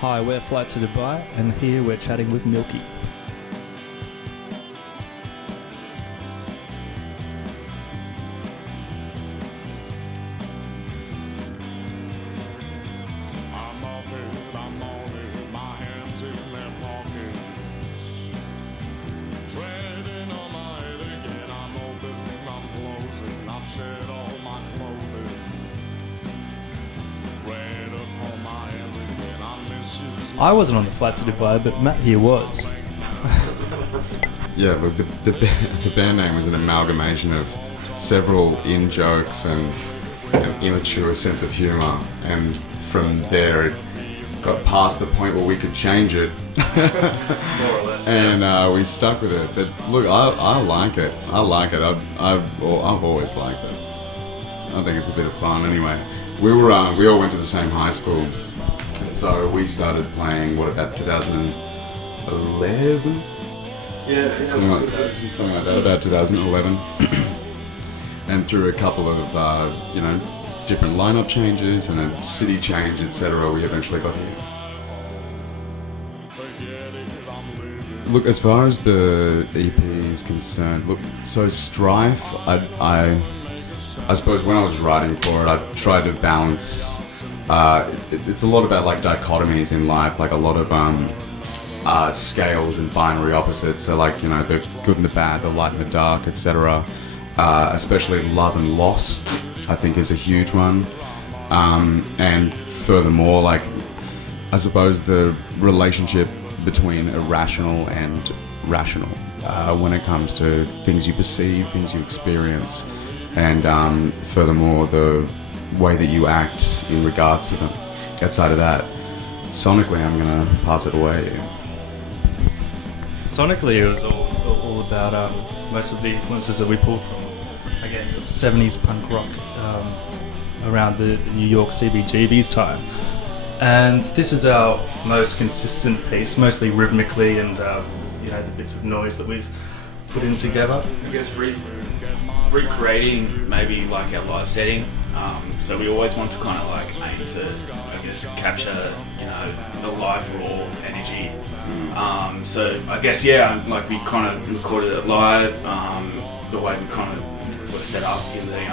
Hi, we're Flight to Dubai, and here we're chatting with Milky. I wasn't on the flight to Dubai, but Matt here was. Yeah, look, the band name was an amalgamation of several in-jokes and an immature sense of humour, and from there it got past the point where we could change it. More or less. And we stuck with it. But look, I like it. I like it. I've always liked it. I think it's a bit of fun anyway. We all went to the same high school. And so we started playing, about 2011? Yeah, something like that, about 2011. And through a couple of, different lineup changes and a city change, etc., we eventually got here. Look, as far as the EP is concerned, so Strife, I suppose when I was writing for it, I tried to balance. It's a lot about like dichotomies in life, like a lot of scales and binary opposites. So like, the good and the bad, the light and the dark, etc. Especially love and loss, I think, is a huge one. And furthermore, like, I suppose the relationship between irrational and rational when it comes to things you perceive, things you experience, and furthermore the way that you act in regards to them. Outside of that, sonically, I'm gonna pass it away. Sonically, it was all about most of the influences that we pulled from, I guess, 70s punk rock around the New York CBGB's time. And this is our most consistent piece, mostly rhythmically and the bits of noise that we've put in together. I guess recreating maybe like our live setting. So we always want to kind of like aim to, I guess, capture, the live raw energy. So I guess, like we kind of recorded it live. The way we kind of were set up in the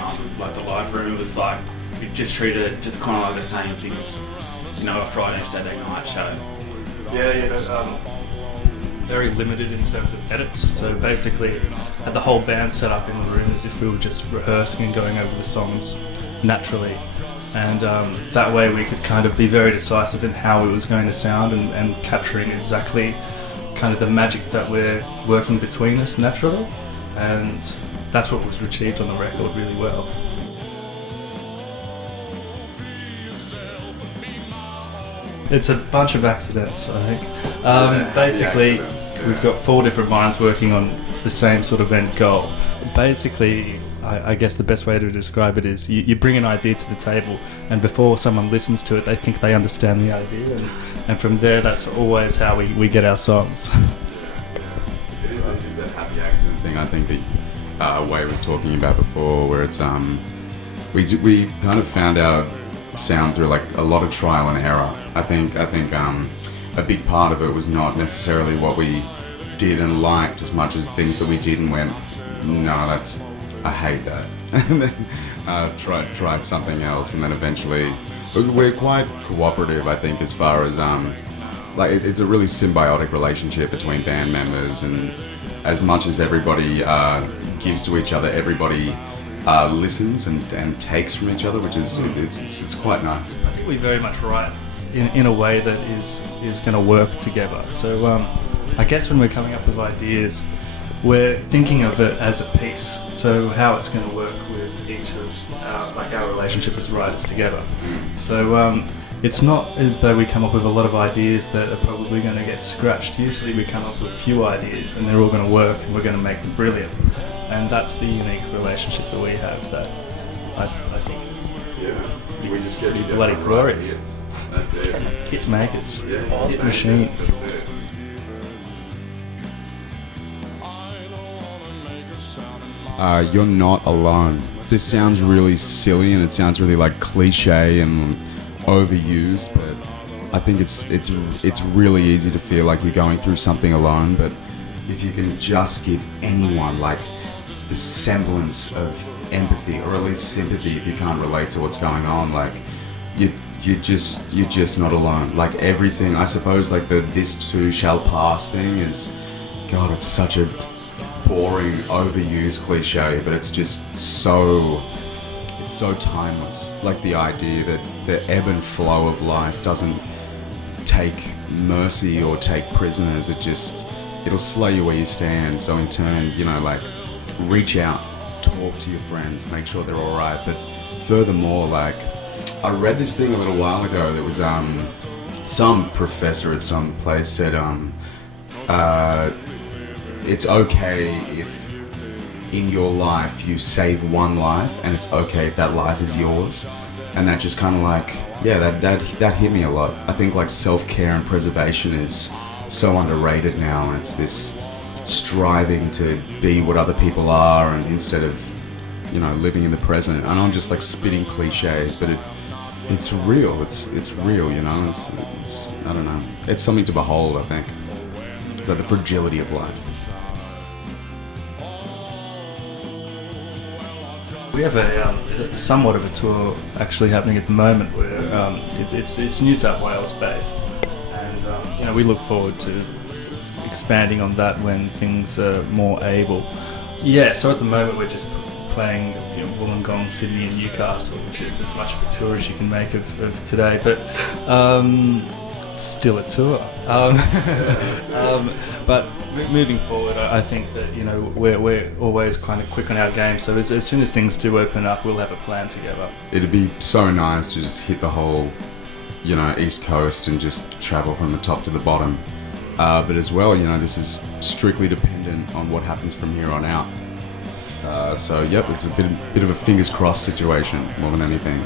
the live room was like we just treated it just kind of like the same thing as, a Friday and Saturday night show. Very limited in terms of edits, so basically had the whole band set up in the room as if we were just rehearsing and going over the songs naturally, and that way we could kind of be very decisive in how it was going to sound and capturing exactly kind of the magic that we're working between us naturally, and that's what was achieved on the record really well. It's a bunch of accidents, I think. Basically, we've got 4 different minds working on the same sort of end goal. Basically, I guess the best way to describe it is you bring an idea to the table, and before someone listens to it, they think they understand the idea, and from there, that's always how we get our songs. It is that happy accident thing, I think, that Wei was talking about before, where it's we kind of found our sound through like a lot of trial and error. I think a big part of it was not necessarily what we did and liked as much as things that we did and went, no, I hate that, and then tried something else, and then eventually we're quite cooperative, I think, as far as it's a really symbiotic relationship between band members, and as much as everybody gives to each other, everybody listens and takes from each other, which is it's quite nice. I think we very much write in a way that is going to work together. So I guess when we're coming up with ideas, we're thinking of it as a piece. So how it's going to work with each of our relationship as writers together. So it's not as though we come up with a lot of ideas that are probably going to get scratched. Usually we come up with a few ideas and they're all going to work and we're going to make them brilliant. And that's the unique relationship that we have that I think is we just get together bloody glorious. That's it. Hit makers, Yeah. hit machines. That's it. You're not alone. This sounds really silly and it sounds really like cliche and overused, but I think it's really easy to feel like you're going through something alone, but if you can just give anyone like the semblance of empathy, or at least sympathy if you can't relate to what's going on, like you're just not alone. Like everything, I suppose, like the "this too shall pass" thing is, God, it's such a boring, overused cliche, but it's just so timeless. Like the idea that the ebb and flow of life doesn't take mercy or take prisoners. It'll slay you where you stand. So in turn, like reach out, talk to your friends, make sure they're all right. But furthermore, like I read this thing a little while ago that was some professor at some place said it's okay if in your life you save one life, and it's okay if that life is yours. And that just kind of like, yeah, that hit me a lot. I think like self-care and preservation is so underrated now, and it's this striving to be what other people are, and instead of living in the present. And I'm just like spitting cliches, but it's real. It's real. It's I don't know. It's something to behold. I think it's like the fragility of life. We have a somewhat of a tour actually happening at the moment where it's New South Wales based, and we look forward to expanding on that when things are more able. Yeah, so at the moment we're just playing Wollongong, Sydney and Newcastle, which is as much of a tour as you can make of today, but it's still a tour. But moving forward, I think that we're always kind of quick on our game. So as soon as things do open up, we'll have a plan together. It'd be so nice to just hit the whole, East Coast and just travel from the top to the bottom. But as well, this is strictly dependent on what happens from here on out. So yep, it's a bit of a fingers crossed situation more than anything.